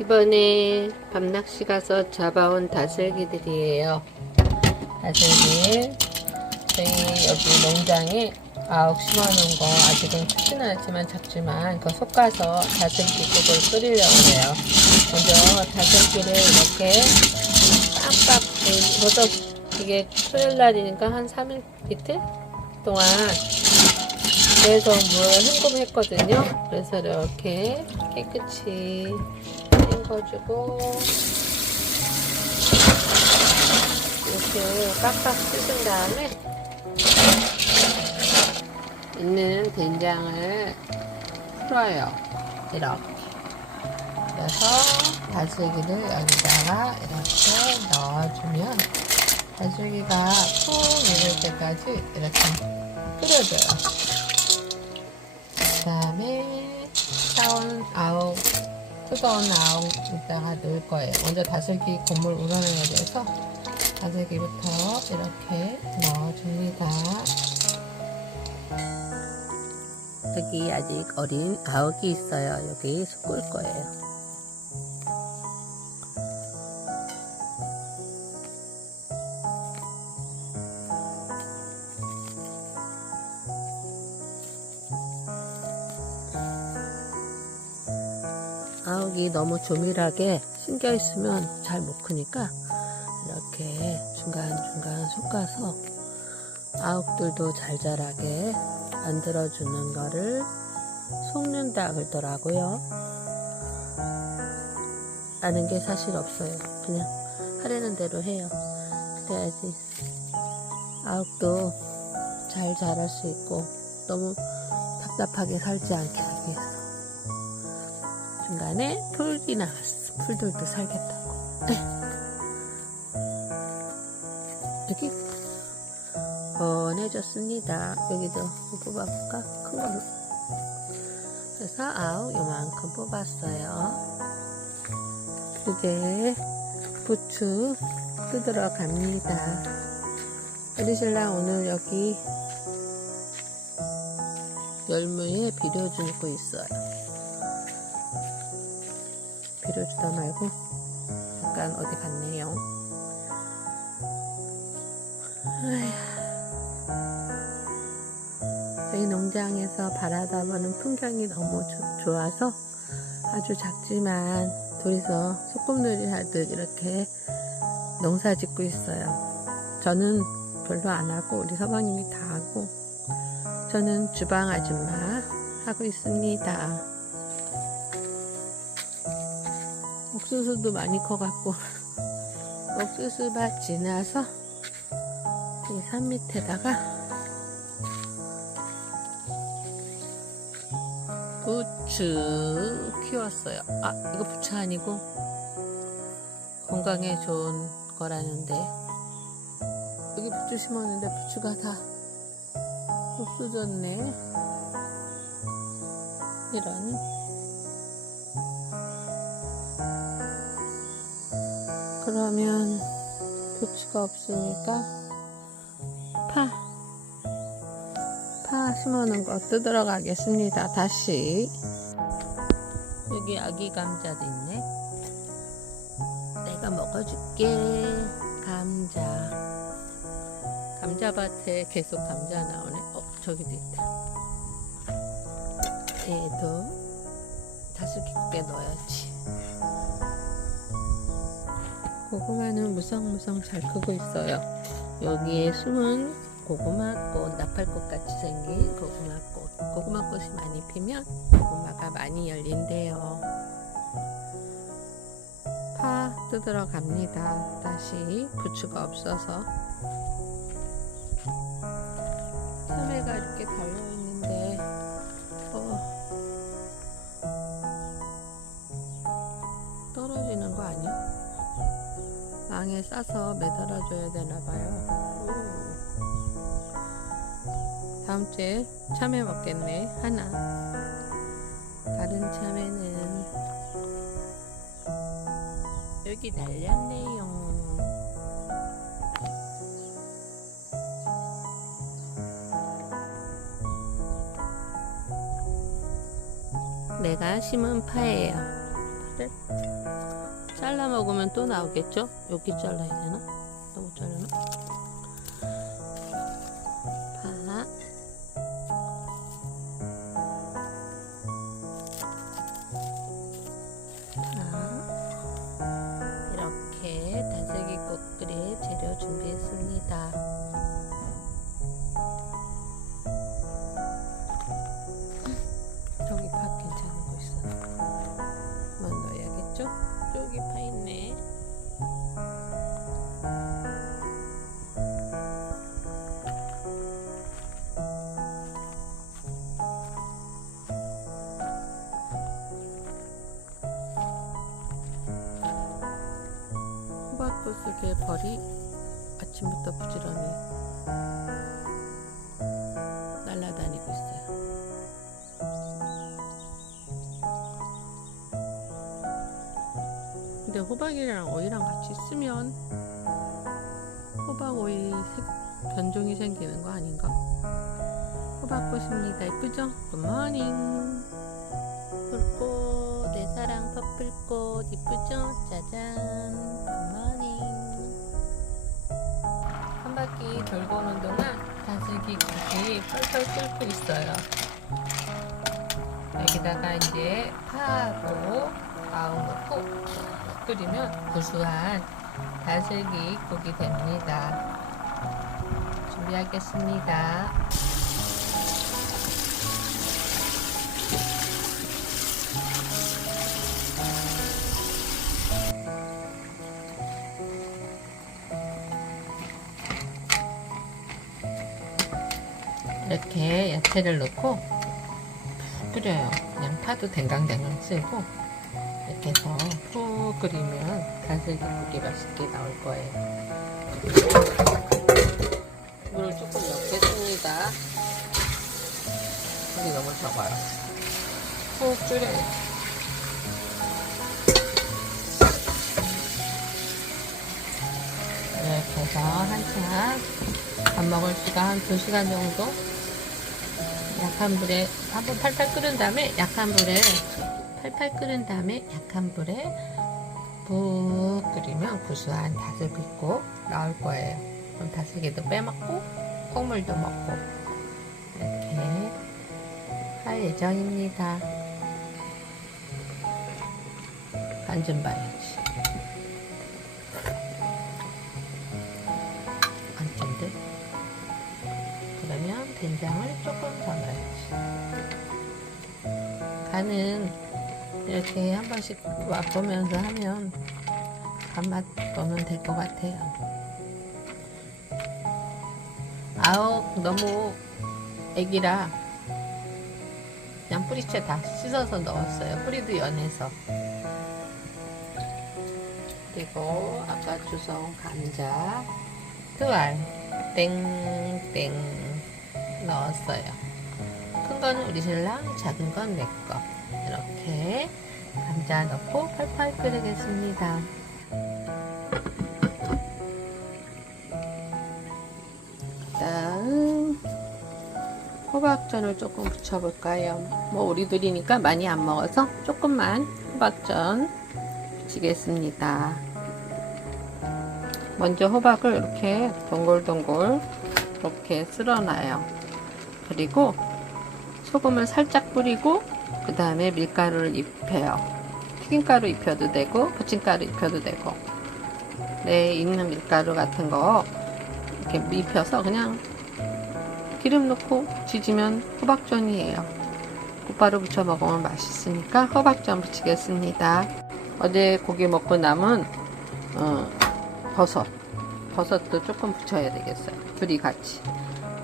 이번에 밤낚시 가서 잡아온 다슬기들이에요. 다슬기. 저희 여기 농장에 아욱 심어놓은 거 아직은 크지는 않지만 작지만 그거 솎아서 다슬기 국을 끓이려고 해요. 먼저 다슬기를 이렇게 빡빡 벌써 이게 토요일 날이니까 한 3일 이틀 동안 그래서 물을 헹굼했거든요. 그래서 이렇게 깨끗이 헹궈주고 이렇게 빡빡 씻은 다음에 있는 된장을 풀어요. 이렇게. 그래서 다슬기를 여기다가 이렇게 넣어주면 다슬기가 푹 익을 때까지 이렇게 끓여줘요. 그 다음에 사온 아욱, 아욱 이따가 넣을 거예요. 먼저 다슬기 국물 우러내야 돼서 다슬기부터 이렇게 넣어줍니다. 여기 아직 어린 아욱이 있어요. 여기 섞을 거예요. 너무 조밀하게 숨겨 있으면 잘 못 크니까 이렇게 중간중간 솎아서 아욱들도 잘 자라게 만들어주는 거를 속는다 그러더라고요. 아는 게 사실 없어요. 그냥 하려는 대로 해요. 그래야지 아욱도 잘 자랄 수 있고 너무 답답하게 살지 않게 하기 위해서. 중간에 풀이 나왔어. 풀들도 살겠다고. 여기 번해졌습니다. 여기도 뽑아볼까? 큰 걸로. 그래서 아우 요만큼 뽑았어요. 이제 부추 뜯으러 갑니다. 우리 신랑 오늘 여기 열무에 비료 주고 있어요. 비료 주다 말고 잠깐 어디 갔네요. 저희 농장에서 바라다 보는 풍경이 너무 조- 좋아서 아주 작지만 둘이서 소꿉놀이 하듯 이렇게 농사 짓고 있어요. 저는 별로 안 하고 우리 서방님이 다 하고 저는 주방 아줌마 하고 있습니다. 옥수수도 많이 커갖고 옥수수밭 지나서 이 산 밑에다가 부추 키웠어요. 아 이거 부추 아니고 건강에 좋은 거라는데 여기 부추 심었는데 부추가 다 없어졌네. 이런 그러면 부추가 없으니까 파, 파 심어놓은 거 뜯으러 가겠습니다. 다시. 여기 아기 감자도 있네. 내가 먹어줄게. 감자. 감자밭에 계속 감자 나오네. 어, 저기도 있다. 얘도 다슬기 국에 넣어야지. 고구마는 무성무성 잘 크고 있어요. 여기에 숨은 고구마꽃, 나팔꽃 같이 생긴 고구마꽃. 고구마꽃이 많이 피면 고구마가 많이 열린대요. 파 뜯으러 갑니다. 다시 부추가 없어서. 참외가 이렇게 달려 싸서 매달아 줘야 되나 봐요. 다음 주에 참외 먹겠네. 하나. 다른 참외는 여기 날렸네요. 내가 심은 파예요. 그래. 잘라 먹으면 또 나오겠죠? 여기 잘라야 되나? 너무 잘라? 파. 파. 이렇게 다슬기 꽃그레 재료 준비했습니다. 벌이 아침부터 부지런히 날아다니고 있어요. 근데 호박이랑 오이랑 같이 쓰면 호박 오이 색 변종이 생기는 거 아닌가? 호박꽃입니다. 이쁘죠? 굿모닝. 불꽃 내 사랑 퍼플꽃 이쁘죠? 짜잔. 바퀴 돌고 오는 동안 다슬기 국이 펄펄 끓고 있어요. 여기다가 이제 파하고 마음 넣고 끓이면 구수한 다슬기 국이 됩니다. 준비하겠습니다. 이렇게 야채를 넣고 푹 끓여요. 그냥 파도 댕강댕강 쓰고 이렇게 해서 푹 끓이면 다슬기국이 맛있게 나올 거예요. 물을 조금 넣겠습니다. 물이 너무 적어요. 푹 줄여요. 이렇게 해서 한참 밥 먹을 시간 한 2시간 정도 약한 불에 한번 팔팔 끓은 다음에 약한 불에 팔팔 끓은 다음에 약한 불에 푹 끓이면 구수한 다슬기국 나올 거예요. 그럼 다슬기도 빼먹고 콩물도 먹고 이렇게 할 예정입니다. 간 좀 봐야지. 간은 이렇게 한 번씩 맛보면서 하면 간맛 보면 될 것 같아요. 아우, 너무 애기라 그냥 뿌리채 다 씻어서 넣었어요. 뿌리도 연해서. 그리고 아까 주워온 감자 두 알 땡땡 넣었어요. 큰 거는 우리 신랑, 작은 건 내 거. 이렇게 감자 넣고 팔팔 끓이겠습니다. 다음 호박전을 조금 부쳐볼까요? 뭐 우리 둘이니까 많이 안 먹어서 조금만 호박전 부치겠습니다. 먼저 호박을 이렇게 동글동글 이렇게 쓸어놔요. 그리고 소금을 살짝 뿌리고 그 다음에 밀가루를 입혀요. 튀김가루 입혀도 되고 부침가루 입혀도 되고 내 있는 밀가루 같은 거 이렇게 입혀서 그냥 기름 넣고 지지면 호박전이에요. 곧바로 부쳐 먹으면 맛있으니까 호박전 부치겠습니다. 어제 고기 먹고 남은 어, 버섯 버섯도 조금 부쳐야 되겠어요. 둘이 같이.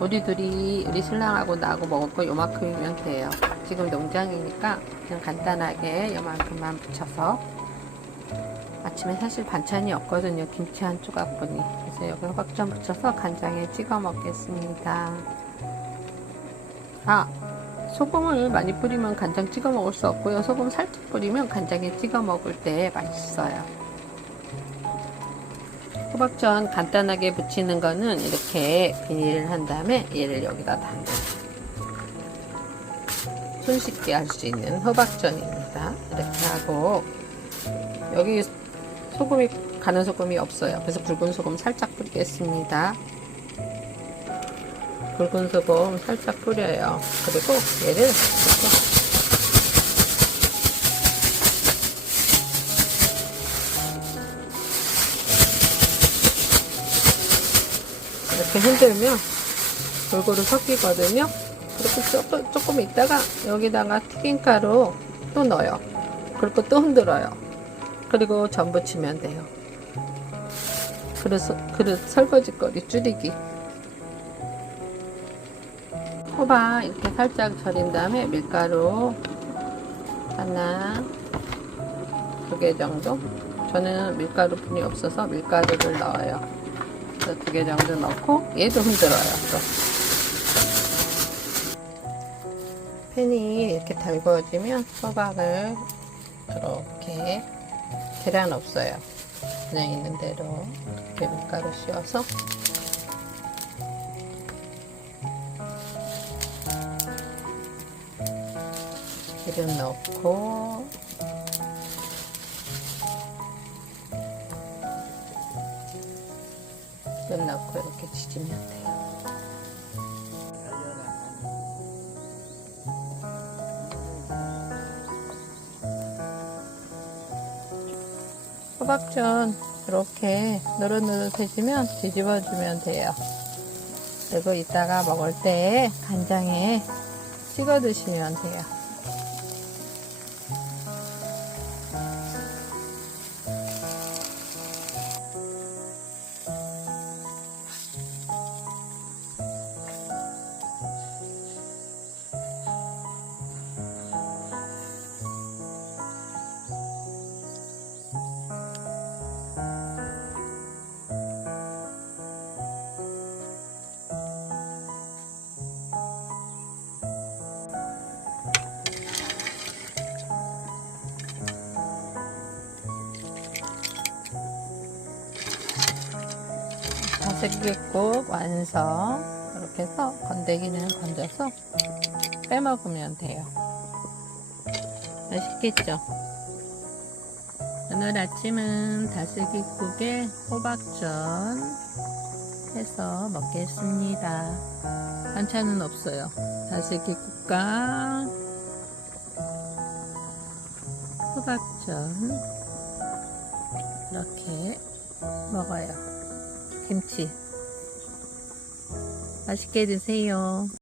우리 둘이 우리 신랑하고 나하고 먹을 거 요만큼이면 돼요. 지금 농장이니까 그냥 간단하게 요만큼만 부쳐서 아침에 사실 반찬이 없거든요. 김치 한 조각 분이. 그래서 여기 호박전 부쳐서 간장에 찍어 먹겠습니다. 아, 소금을 많이 뿌리면 간장 찍어 먹을 수 없고요. 소금 살짝 뿌리면 간장에 찍어 먹을 때 맛있어요. 호박전 간단하게 부치는 거는 이렇게 비닐을 한 다음에 얘를 여기다 담는 손쉽게 할 수 있는 호박전입니다. 이렇게 하고 여기 소금이 가는 소금이 없어요. 그래서 붉은 소금 살짝 뿌리겠습니다. 붉은 소금 살짝 뿌려요. 그리고 얘를 이렇게 이렇게 흔들면 골고루 섞이거든요. 그리고 조금, 조금 있다가 여기다가 튀김가루 또 넣어요. 그리고 또 흔들어요. 그리고 전부 치면 돼요. 그래서 그릇 설거지거리 줄이기. 호박 이렇게 살짝 절인 다음에 밀가루 하나 두 개 정도. 저는 밀가루 분이 없어서 밀가루를 넣어요. 그래서 두 개 정도 넣고 얘도 흔들어요. 또. 팬이 이렇게 달궈지면 호박을 이렇게 계란 없어요. 그냥 있는 대로 이렇게 밀가루 씌워서 기름 넣고 기름 넣고 이렇게 지지면 돼요. 호박전 이렇게 노릇노릇해지면 뒤집어주면 돼요. 그리고 이따가 먹을 때 간장에 찍어 드시면 돼요. 다섯개국 완성. 이렇게 해서 건더기는 건져서 빼먹으면 돼요. 맛있겠죠? 오늘 아침은 다슬기국에 호박전 해서 먹겠습니다. 반찬은 없어요. 다슬기국과 호박전 이렇게 먹어요. 김치. 맛있게 드세요.